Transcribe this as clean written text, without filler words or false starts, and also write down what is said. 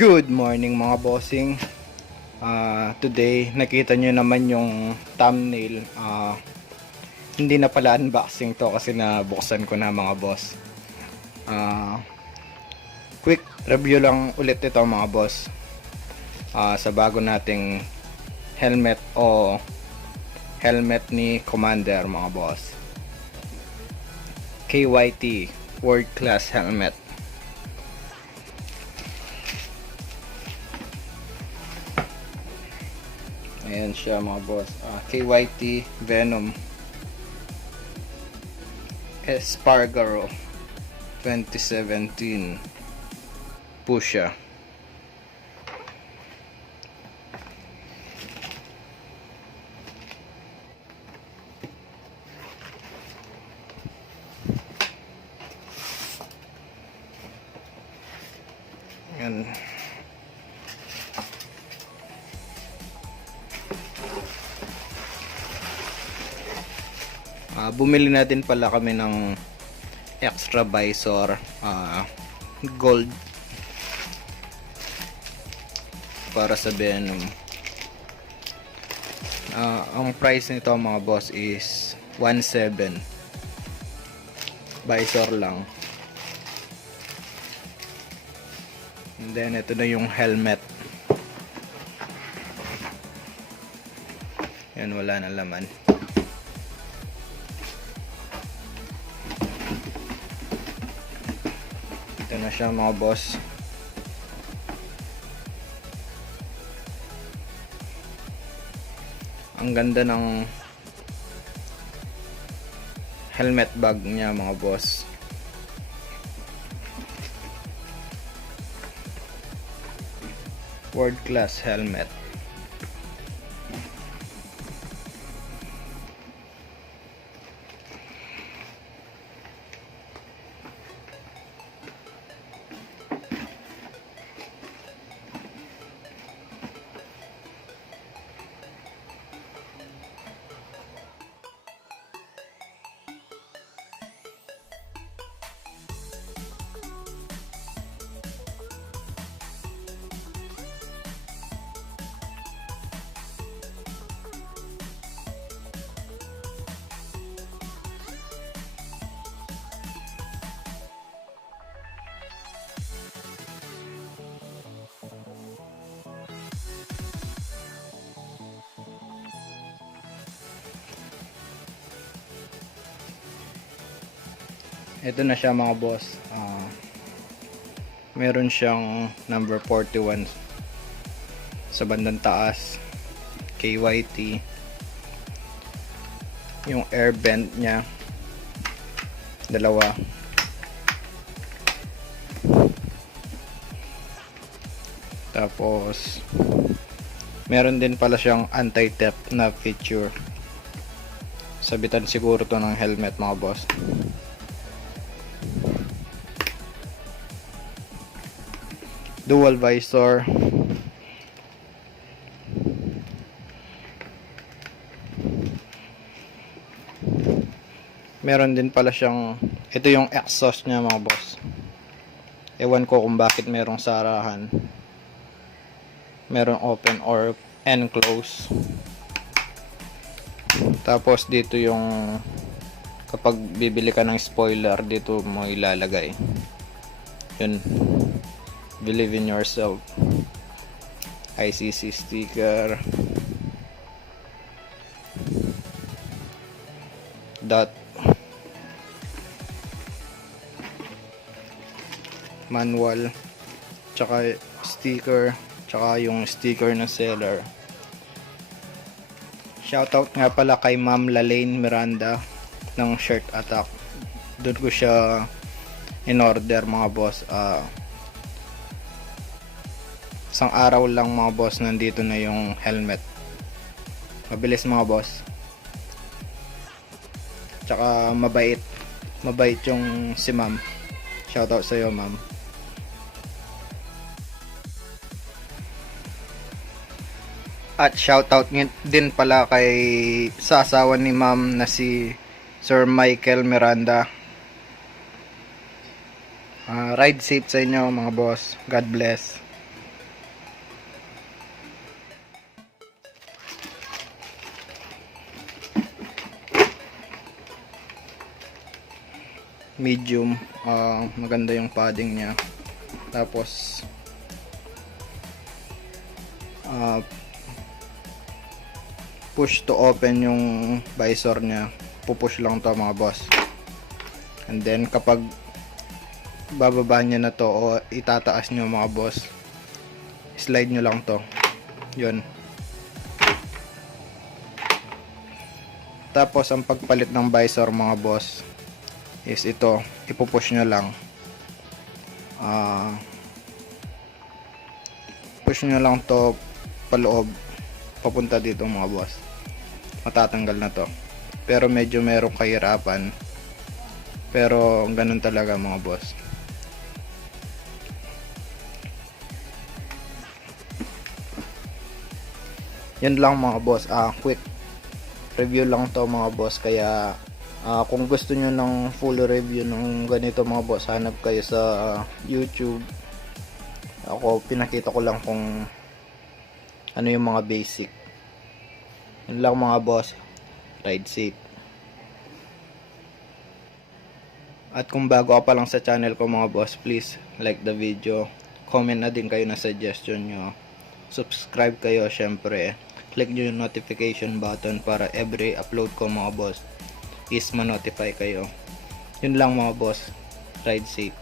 Good morning mga bossing. Today nakita nyo naman yung thumbnail. Hindi na pala unboxing to kasi nabuksan ko na mga boss. Quick review lang ulit ito mga boss. Sa bago nating helmet o helmet ni Commander mga boss. KYT World Class Helmet. Ayan siya mga boss. KYT Venom Espargaro 2017 fuxia. Ayan. Bumili natin pala kami ng extra visor gold para sa Venom. Ang price nito mga boss is 1.7 visor lang. And then ito na yung helmet. Yan, wala na laman. Ito na siya mga boss. Ang ganda ng helmet bag niya mga boss. World class helmet. Ito na siya mga boss. Meron siyang number 41 sa bandang taas. KYT. Yung air vent niya dalawa. Tapos meron din pala siyang anti-theft na feature. Sabitan siguro to ng helmet mga boss. Dual visor. Meron din pala siyang, ito yung exhaust niya mga boss. Ewan ko kung bakit merong sarahan. Meron open or close. Tapos dito yung kapag bibili ka ng spoiler, dito mo ilalagay. Yun. Believe in yourself. ICC sticker. Dot. Manual. Tsaka sticker. Tsaka yung sticker ng seller. Shoutout nga pala kay Ma'am Lalaine Miranda ng Shirt Attack. Doon ko siya in order mga boss. Isang araw lang mga boss, nandito na yung helmet. Mabilis mga boss. Tsaka mabait. Mabait yung si ma'am. Shoutout sa iyo ma'am. At shoutout din pala kay sa asawa ni ma'am na si Sir Michael Miranda. Ride safe sa inyo mga boss. God bless. medium, maganda yung padding niya. Tapos push to open yung visor niya, pupush lang to mga boss. And then kapag bababa niya na to o itataas nyo mga boss, slide nyo lang to, yun. Tapos ang pagpalit ng visor mga boss is ito, ipupush nyo lang, push nyo lang to paloob papunta dito mga boss, matatanggal na to. Pero medyo merong kahirapan, pero ganun talaga mga boss. Yan lang mga boss, quick review lang to mga boss. Kaya kung gusto nyo ng full review ng ganito mga boss, hanap kayo sa YouTube. Ako pinakita ko lang kung ano yung mga basic. Yan lang mga boss, ride safe. At kung bago ka pa lang sa channel ko mga boss, please like the video, comment na din kayo na suggestion nyo, subscribe kayo syempre, click nyo yung notification button para every upload ko mga boss is ma-notify kayo. Yun lang mga boss, ride safe.